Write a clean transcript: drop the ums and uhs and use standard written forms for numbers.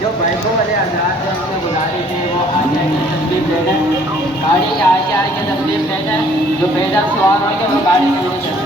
जो वैभव वाले आजाद हैं उनको बुला देते हैं, वो आगे आगे तकलीफ लेना, गाड़ी के आगे आगे तकलीफ लेना, जो पैदल सवार होंगे वो गाड़ी में नहीं जाए।